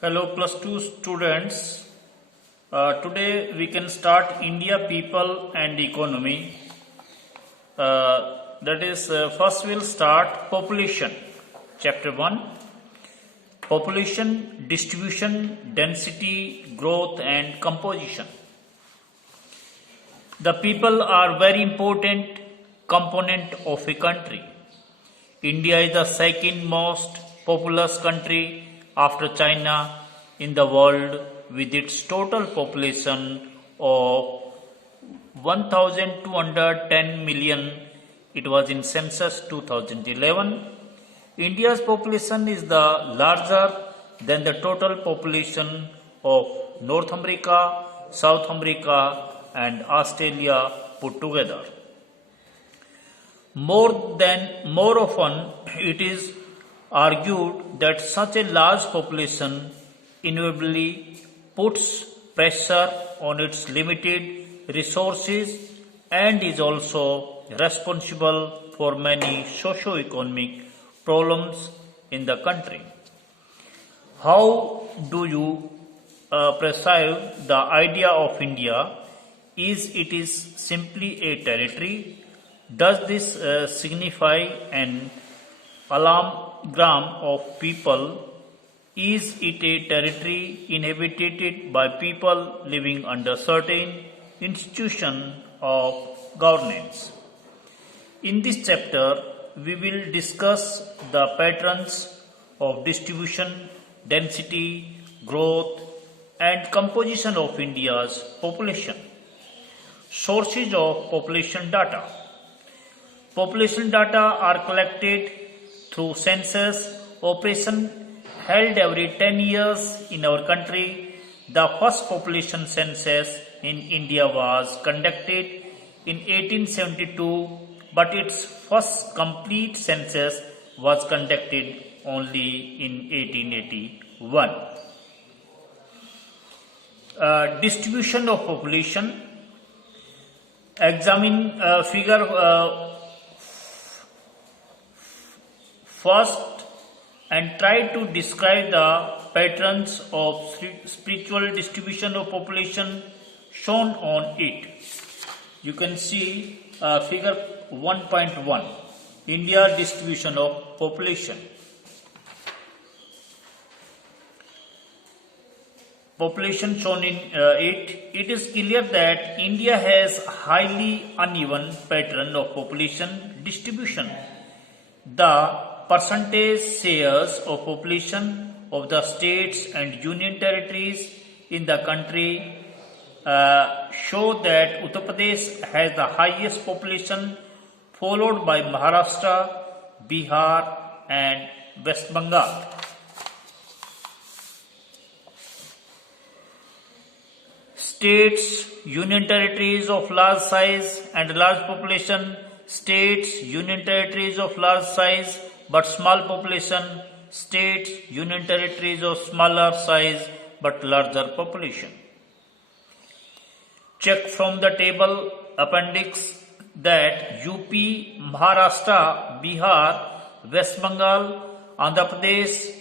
Hello, plus two students. Today we can start India, people and economy. That is, first we'll start population. Chapter 1 Population, distribution, density, growth, and composition. The people are very important component of a country. India is the second most populous country after China in the world with its total population of 1210 million. It was in census 2011. India's population is the larger than the total population of North America, South America and Australia put together. More often, it is argued that such a large population inevitably puts pressure on its limited resources and is also responsible for many socio-economic problems in the country. How do you perceive the idea of India? It is simply a territory? Does this signify an amalgam of people? Is it a territory inhabited by people living under certain institution of governance? In this chapter, we will discuss the patterns of distribution, density, growth, and composition of India's population. Sources of population data. Population data are collected through census operation held every 10 years in our country. The first population census in India was conducted in 1872, but its first complete census was conducted only in 1881. Distribution of population. Examine figure first and try to describe the patterns of spiritual distribution of population shown on it. You can see figure 1.1, India distribution of population. Population shown in it is clear that India has highly uneven pattern of population distribution. The percentage shares of population of the states and union territories in the country show that Uttar Pradesh has the highest population, followed by Maharashtra, Bihar and West Bengal. States, union territories of large size and large population. States, union territories of large size but small population. States, union territories of smaller size but larger population. Check from the table appendix that UP, Maharashtra, Bihar, West Bengal, Andhra Pradesh,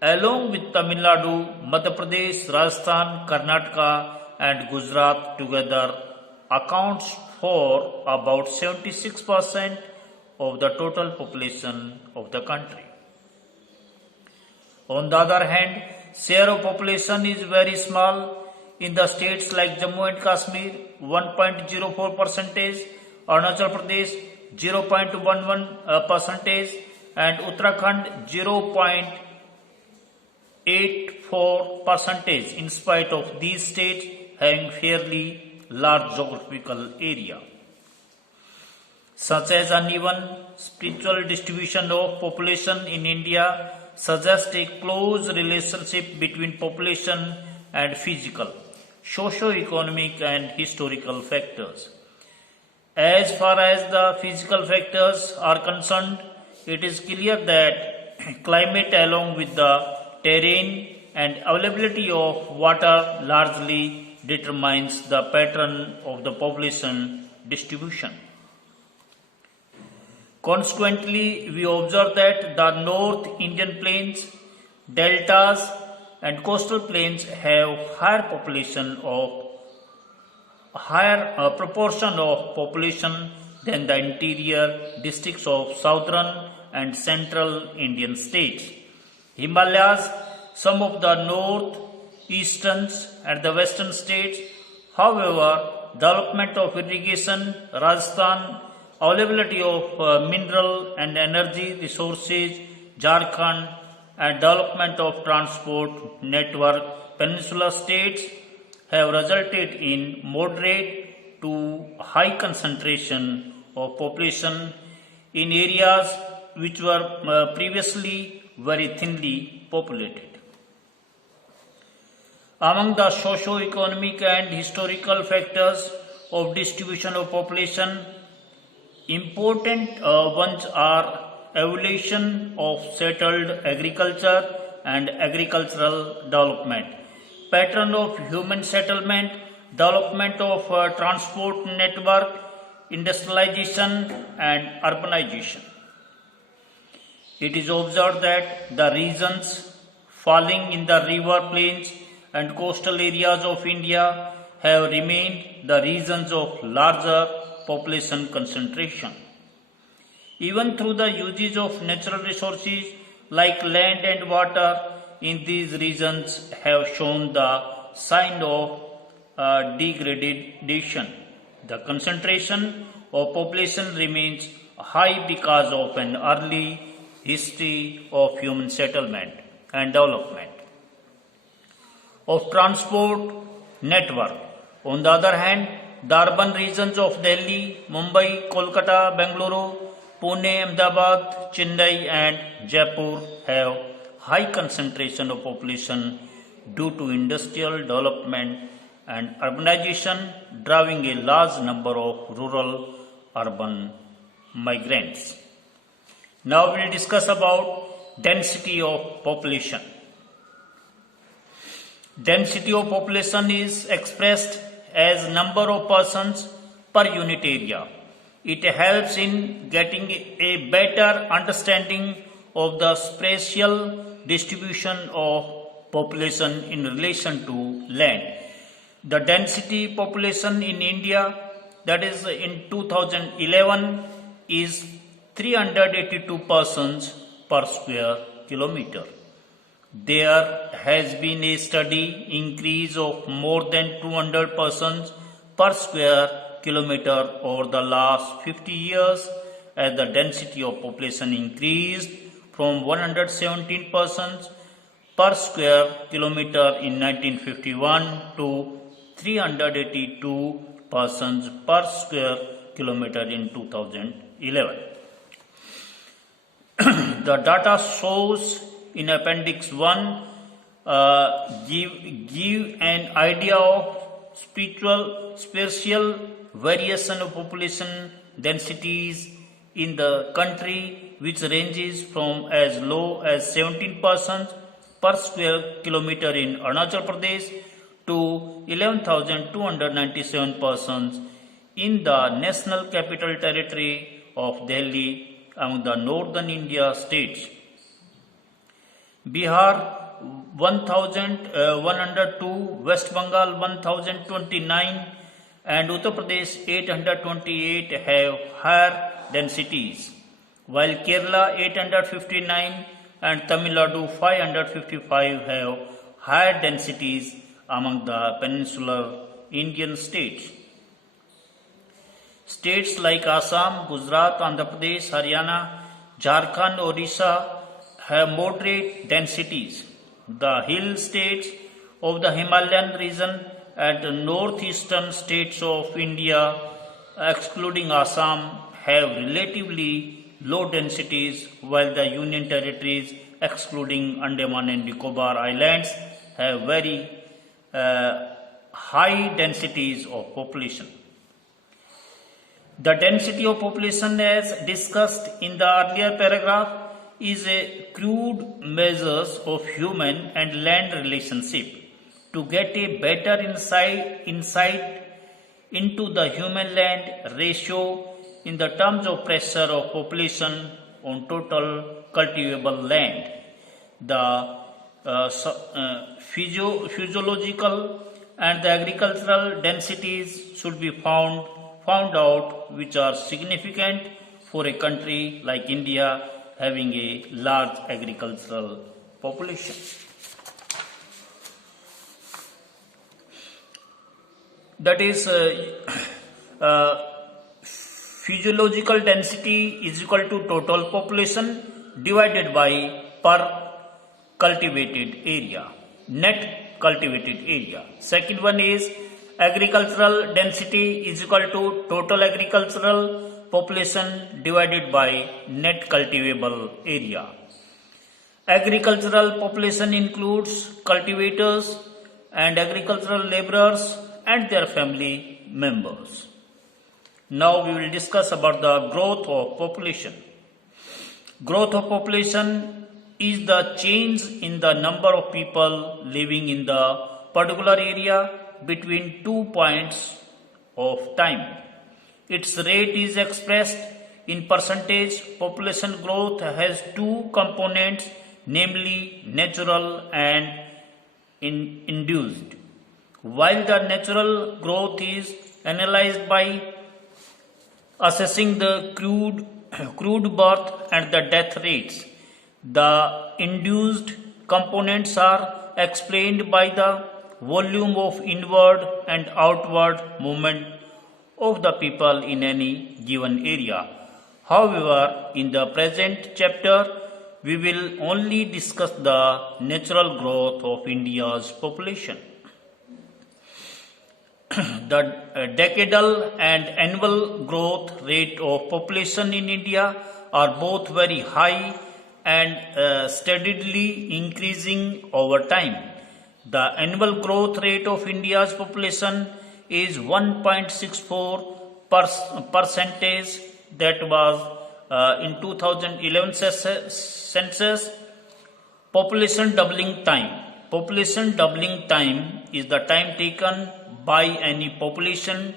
along with Tamil Nadu, Madhya Pradesh, Rajasthan, Karnataka and Gujarat together accounts for about 76% of the total population of the country. On the other hand, share of population is very small in the states like Jammu and Kashmir 1.04%, Arunachal Pradesh 0.11% and Uttarakhand 0.84%, in spite of these states having fairly large geographical area. Such as uneven spiritual distribution of population in India suggests a close relationship between population and physical, socio-economic and historical factors. As far as the physical factors are concerned, it is clear that climate along with the terrain and availability of water largely determines the pattern of the population distribution. Consequently, we observe that the North Indian plains, deltas and coastal plains have higher proportion of population than the interior districts of southern and central Indian states. Himalayas, some of the north, eastern and the western states, however, development of irrigation, Rajasthan, availability of mineral and energy resources, Jharkhand, and development of transport network, peninsular states have resulted in moderate to high concentration of population in areas which were previously very thinly populated. Among the socio-economic and historical factors of distribution of population, important ones are evolution of settled agriculture and agricultural development, pattern of human settlement, development of transport network, industrialization and urbanization. It is observed that the regions falling in the river plains and coastal areas of India have remained the regions of larger population concentration. Even through the usage of natural resources like land and water in these regions have shown the sign of degradation. The concentration of population remains high because of an early history of human settlement and development. Of transport network. On the other hand, the urban regions of Delhi, Mumbai, Kolkata, Bengaluru, Pune, Ahmedabad, Chennai and Jaipur have high concentration of population due to industrial development and urbanization driving a large number of rural urban migrants. Now we will discuss about density of population. Density of population is expressed as number of persons per unit area. It helps in getting a better understanding of the spatial distribution of population in relation to land. The density population in India, that is in 2011, is 382 persons per square kilometer. There has been a steady increase of more than 200 persons per square kilometer over the last 50 years as the density of population increased from 117 persons per square kilometer in 1951 to 382 persons per square kilometer in 2011. The data shows in Appendix 1 give an idea of spatial variation of population densities in the country, which ranges from as low as 17 persons per square kilometer in Arunachal Pradesh to 11,297 persons in the National Capital Territory of Delhi among the northern India states. Bihar 1,102, West Bengal 1,029 and Uttar Pradesh 828 have higher densities, while Kerala 859 and Tamil Nadu 555 have higher densities among the peninsular Indian states. States like Assam, Gujarat, Andhra Pradesh, Haryana, Jharkhand, Odisha have moderate densities. The hill states of the Himalayan region and the northeastern states of India, excluding Assam, have relatively low densities, while the Union territories, excluding Andaman and Nicobar Islands, have very high densities of population. The density of population, as discussed in the earlier paragraph, is a crude measure of human and land relationship. To get a better insight into the human-land ratio in the terms of pressure of population on total cultivable land, the physiological and the agricultural densities should be found out, which are significant for a country like India having a large agricultural population. That is, physiological density is equal to total population divided by per cultivated area, net cultivated area. Second one is agricultural density is equal to total agricultural population divided by net cultivable area. Agricultural population includes cultivators and agricultural laborers and their family members. Now we will discuss about the growth of population. Growth of population is the change in the number of people living in the particular area between 2 points of time. Its rate is expressed in percentage. Population growth has two components, namely natural and induced. While the natural growth is analyzed by assessing the crude birth and the death rates, the induced components are explained by the volume of inward and outward movement of the people in any given area. However, in the present chapter, we will only discuss the natural growth of India's population. The decadal and annual growth rate of population in India are both very high and steadily increasing over time. The annual growth rate of India's population is 1.64 percentage. That was in 2011 census. Population doubling time. Population doubling time is the time taken by any population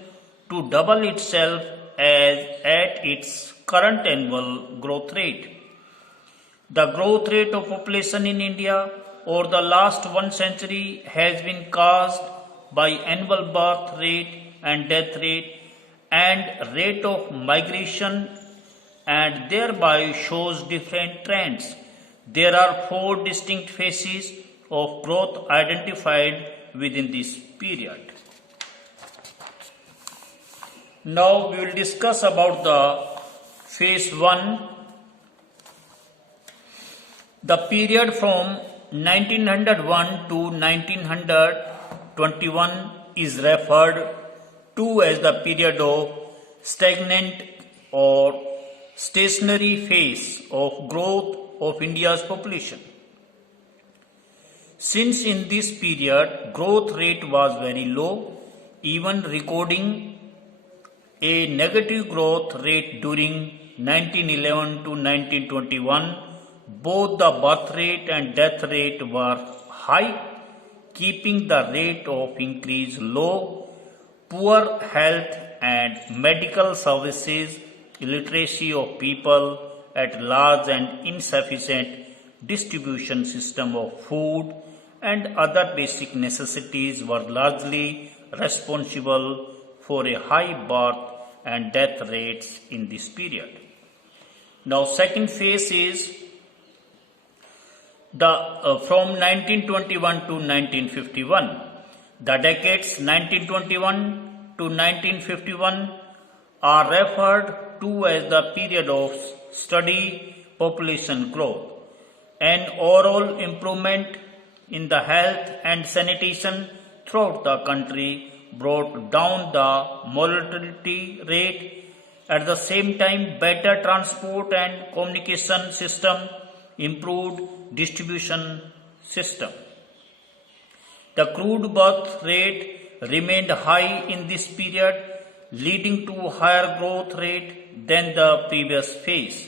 to double itself at its current annual growth rate. The growth rate of population in India over the last 1 century has been caused by annual birth rate and death rate and rate of migration, and thereby shows different trends. There are 4 distinct phases of growth identified within this period. Now we will discuss about the phase 1. The period from 1901 to 1921 is referred to as the period of stagnant or stationary phase of growth of India's population. Since in this period growth rate was very low, even recording a negative growth rate during 1911 to 1921, both the birth rate and death rate were high, keeping the rate of increase low. Poor health and medical services, illiteracy of people at large and insufficient distribution system of food and other basic necessities were largely responsible for a high birth and death rates in this period. Now second phase is from 1921 to 1951. The decades 1921 to 1951 are referred to as the period of steady population growth. An overall improvement in the health and sanitation throughout the country brought down the mortality rate. At the same time, better transport and communication system improved distribution system. The crude birth rate remained high in this period, leading to higher growth rate than the previous phase.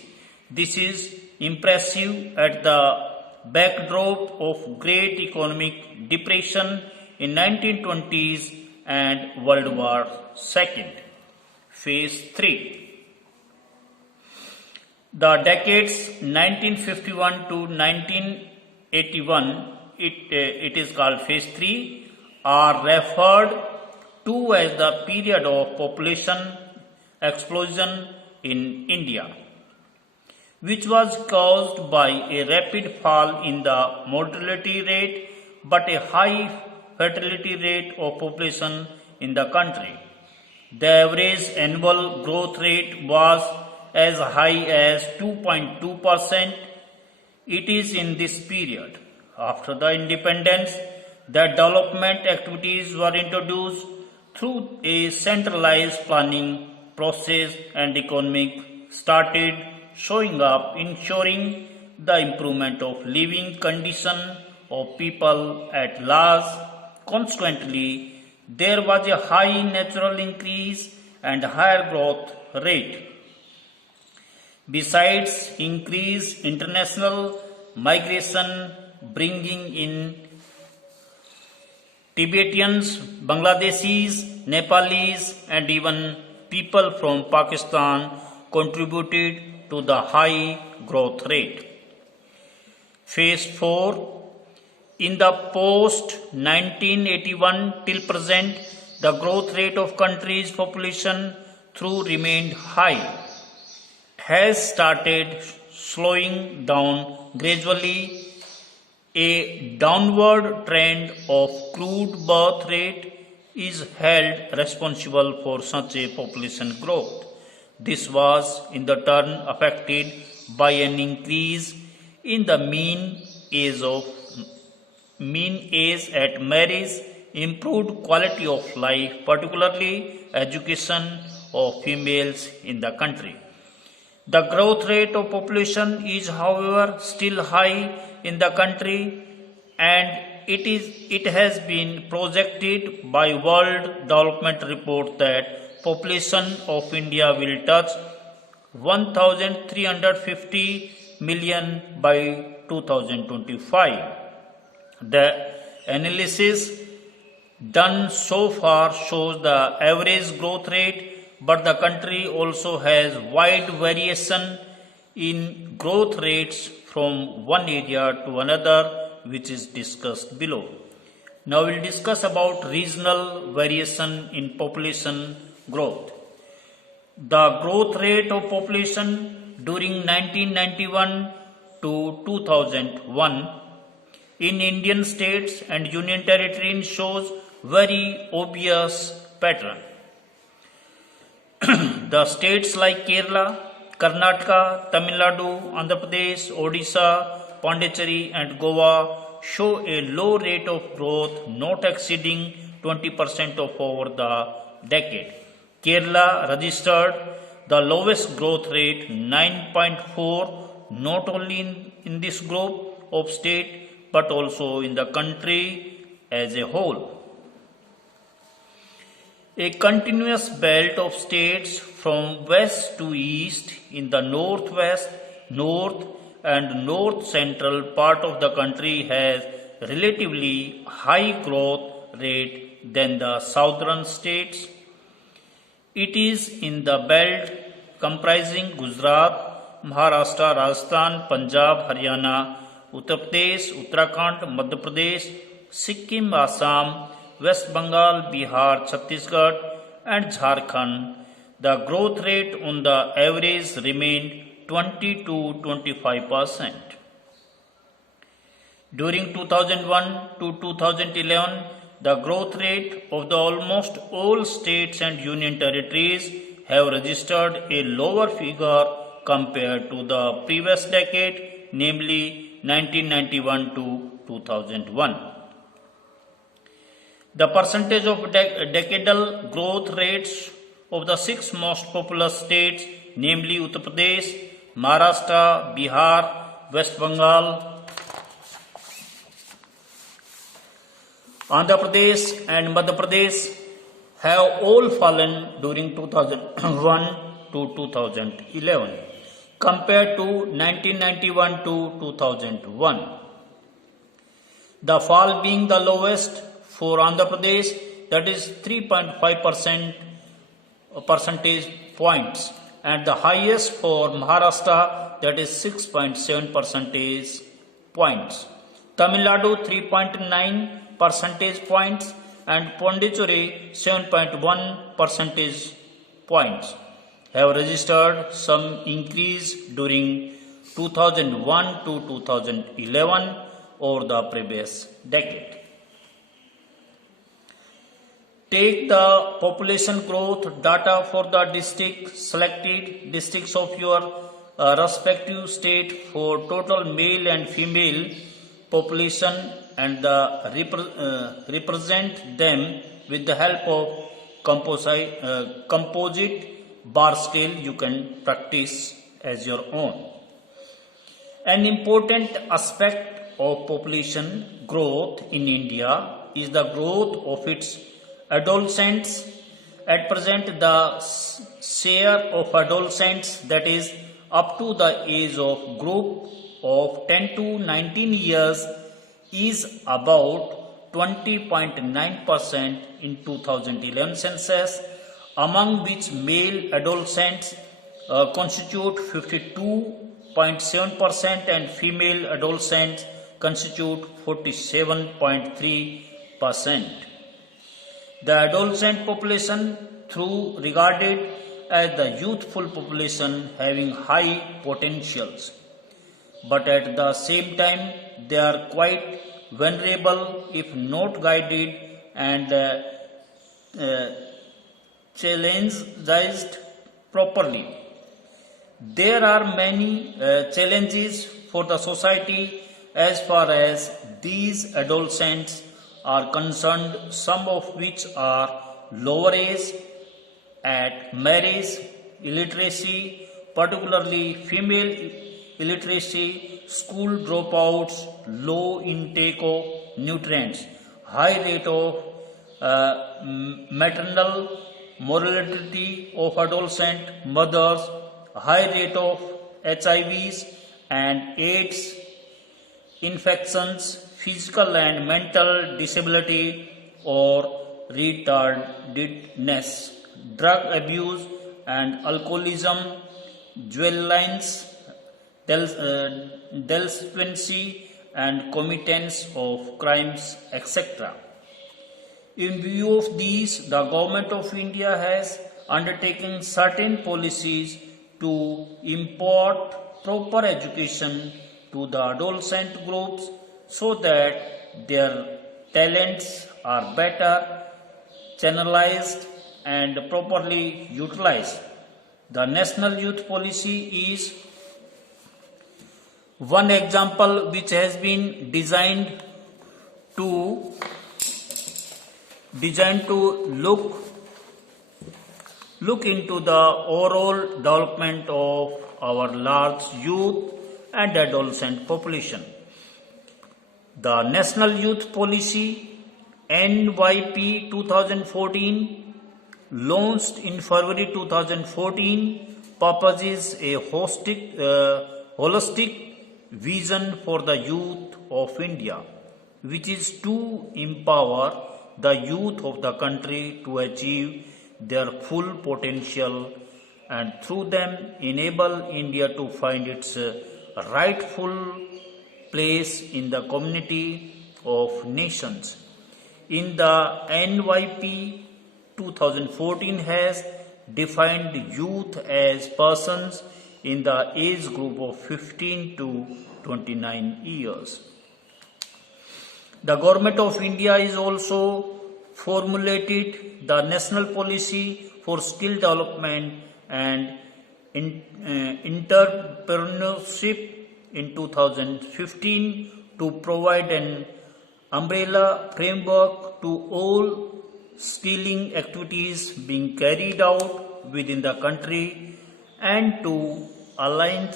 This is impressive at the backdrop of great economic depression in 1920s and World War II. Phase 3. The decades 1951 to 1981 it is called phase 3, are referred to as the period of population explosion in India, which was caused by a rapid fall in the mortality rate but a high fertility rate of population in the country. The average annual growth rate was as high as 2.2%. It is in this period, after the independence, that development activities were introduced through a centralized planning process and economic started showing up, ensuring the improvement of living condition of people at large. Consequently, there was a high natural increase and higher growth rate. Besides increased international migration, bringing in Tibetans, Bangladeshis, Nepalis, and even people from Pakistan contributed to the high growth rate. Phase 4. In the post 1981 till present, the growth rate of country's population through remained high, has started slowing down gradually. A downward trend of crude birth rate is held responsible for such a population growth. This was in the turn affected by an increase in the mean age at marriage, improved quality of life, particularly education of females in the country. The growth rate of population is, however, still high in the country, and it has been projected by World Development Report that population of India will touch 1,350 million by 2025. The analysis done so far shows the average growth rate, but the country also has wide variation in growth rates from one area to another, which is discussed below. Now we'll discuss about regional variation in population growth. The growth rate of population during 1991 to 2001 in Indian states and union territories shows very obvious pattern. The states like Kerala, Karnataka, Tamil Nadu, Andhra Pradesh, Odisha, Pondicherry and Goa show a low rate of growth not exceeding 20% of over the decade. Kerala registered the lowest growth rate 9.4 not only in this group of state but also in the country as a whole. A continuous belt of states from west to east in the northwest, north and north central part of the country has relatively high growth rate than the southern states. It is in the belt comprising Gujarat, Maharashtra, Rajasthan, Punjab, Haryana, Uttar Pradesh, Uttarakhand, Madhya Pradesh, Sikkim, Assam, West Bengal, Bihar, Chhattisgarh and Jharkhand. The growth rate on the average remained 20 to 25%. During 2001 to 2011, the growth rate of the almost all states and union territories have registered a lower figure compared to the previous decade, namely 1991 to 2001. The percentage of decadal growth rates of the six most populous states, namely Uttar Pradesh, Maharashtra, Bihar, West Bengal, Andhra Pradesh and Madhya Pradesh, have all fallen during 2001 to 2011 compared to 1991 to 2001. The fall being the lowest for Andhra Pradesh, that is 3.5% percentage points, and the highest for Maharashtra, that is 6.7 percentage points. Tamil Nadu 3.9 percentage points and Pondicherry 7.1 percentage points have registered some increase during 2001 to 2011 over the previous decade. Take the population growth data for the selected districts of your respective state for total male and female population and represent them with the help of composite bar scale you can practice as your own. An important aspect of population growth in India is the growth of its adolescents. At present, the share of adolescents, that is up to the age of group of 10 to 19 years, is about 20.9% in 2011 census, among which male adolescents constitute 52.7% and female adolescents constitute 47.3%. The adolescent population, though regarded as the youthful population having high potentials, but at the same time they are quite vulnerable if not guided and challenged properly. There are many challenges for the society as far as these adolescents are concerned, some of which are lower age at marriage, illiteracy, particularly female illiteracy, school dropouts, low intake of nutrients, high rate of maternal mortality of adolescent mothers, high rate of HIVs and AIDS infections, physical and mental disability or retardedness, drug abuse and alcoholism, violence, delinquency and committance of crimes, etc. In view of these, the Government of India has undertaken certain policies to impart proper education to the adolescent groups so that their talents are better channelized and properly utilized. The National Youth Policy is one example which has been designed to look into the overall development of our large youth and adolescent population. The National Youth Policy NYP 2014, launched in February 2014, proposes a holistic vision for the youth of India, which is to empower the youth of the country to achieve their full potential and through them enable India to find its rightful place in the community of nations. In the NYP 2014 has defined youth as persons in the age group of 15 to 29 years. The Government of India is also formulated the National Policy for Skill Development and Entrepreneurship in 2015 to provide an umbrella framework to all skilling activities being carried out within the country and to align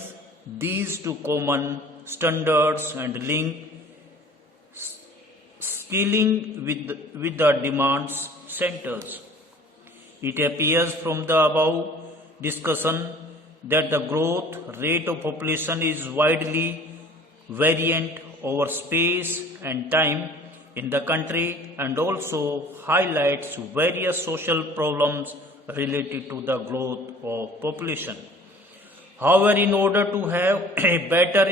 these to common standards and link skilling with the demands centers. It appears from the above discussion that the growth rate of population is widely variant over space and time in the country and also highlights various social problems related to the growth of population. However, in order to have a better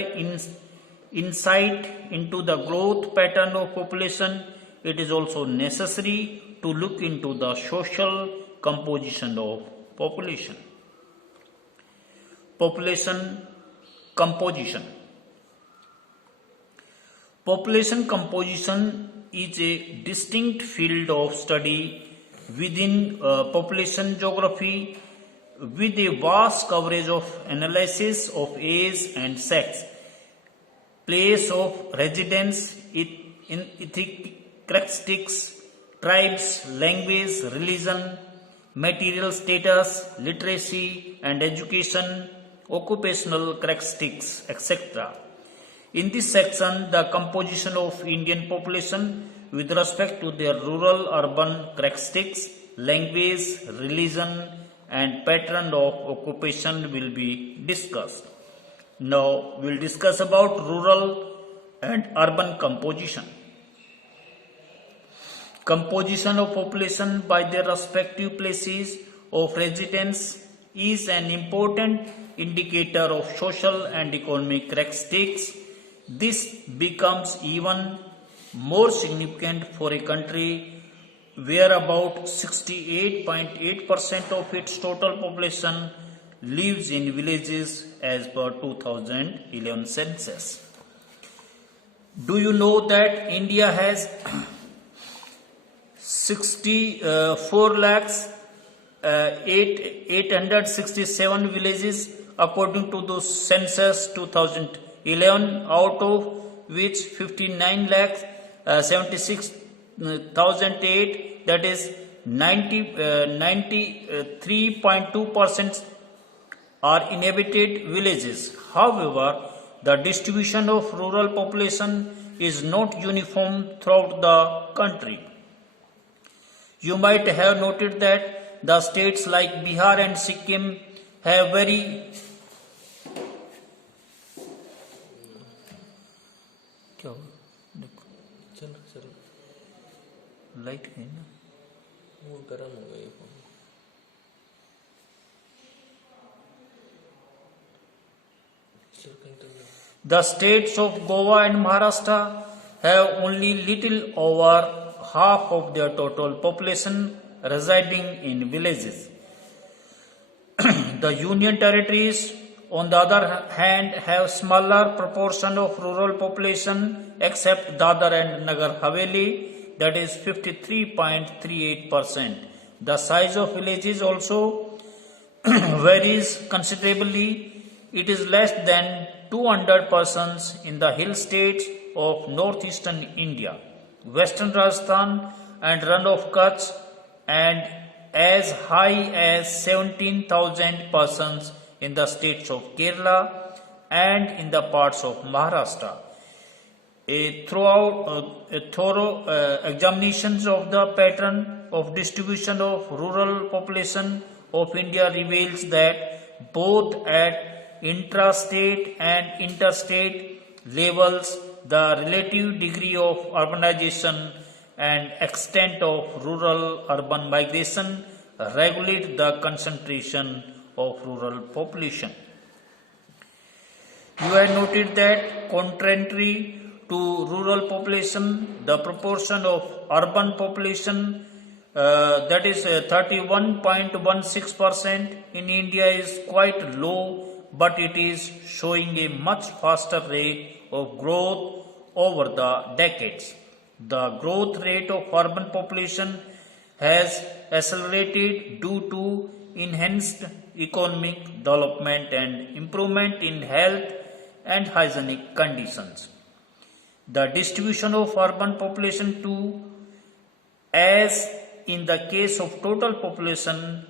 insight into the growth pattern of population, it is also necessary to look into the social composition of population. Population composition. Population composition is a distinct field of study within population geography with a vast coverage of analysis of age and sex, place of residence, ethnic characteristics, tribes, language, religion, material status, literacy and education, occupational characteristics, etc. In this section, the composition of Indian population with respect to their rural-urban characteristics, language, religion, and pattern of occupation will be discussed. Now, we will discuss about rural and urban composition. Composition of population by their respective places of residence is an important indicator of social and economic characteristics. This becomes even more significant for a country where about 68.8% of its total population lives in villages as per 2011 census. Do you know that India has 64,867 villages according to the census 2011, out of which 59,76,008, that is 93.2% are inhabited villages. However, the distribution of rural population is not uniform throughout the country. You might have noted that the states like Bihar and Sikkim have very light है ना वो गर्म हो गई phone. The states of Goa and Maharashtra have only little over half of their total population residing in villages. The union territories, on the other hand, have smaller proportion of rural population except Dadar and Nagar Haveli, that is 53.38%. The size of villages also varies considerably. It is less than 200 persons in the hill states of northeastern India, western Rajasthan and run of Kutch, and as high as 17,000 persons in the states of Kerala and in the parts of Maharashtra. A thorough examinations of the pattern of distribution of rural population of India reveals that both at intrastate and interstate levels, the relative degree of urbanization and extent of rural-urban migration regulate the concentration of rural population. You have noted that contrary to rural population, the proportion of urban population, that is 31.16% in India, is quite low, but it is showing a much faster rate of growth over the decades. The growth rate of urban population has accelerated due to enhanced economic development and improvement in health and hygienic conditions. The distribution of urban population too, as in the case of total population,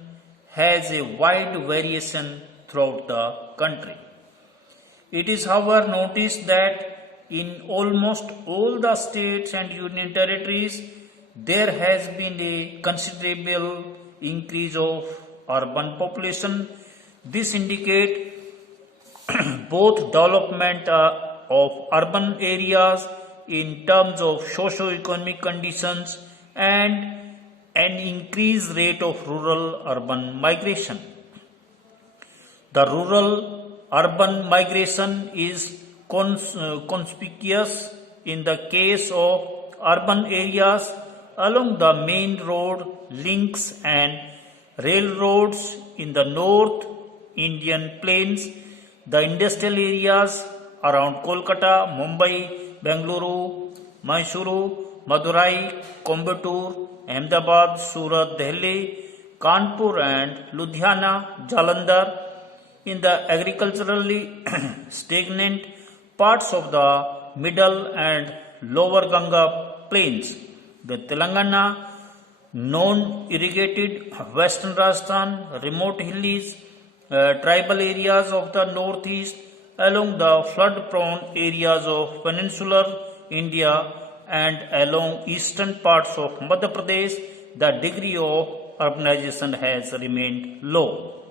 has a wide variation throughout the country. It is however noticed that in almost all the states and union territories, there has been a considerable increase of urban population. This indicates both development of urban areas in terms of socio-economic conditions and an increased rate of rural-urban migration. The rural-urban migration is conspicuous in the case of urban areas along the main road links and railroads in the North Indian plains, the industrial areas around Kolkata, Mumbai, Bengaluru, Mysuru, Madurai, Coimbatore, Ahmedabad, Surat, Delhi, Kanpur and Ludhiana, Jalandhar, in the agriculturally stagnant parts of the middle and lower Ganga plains, the Telangana, non-irrigated western Rajasthan, remote hillies, tribal areas of the northeast, along the flood-prone areas of peninsular India and along eastern parts of Madhya Pradesh, the degree of urbanization has remained low.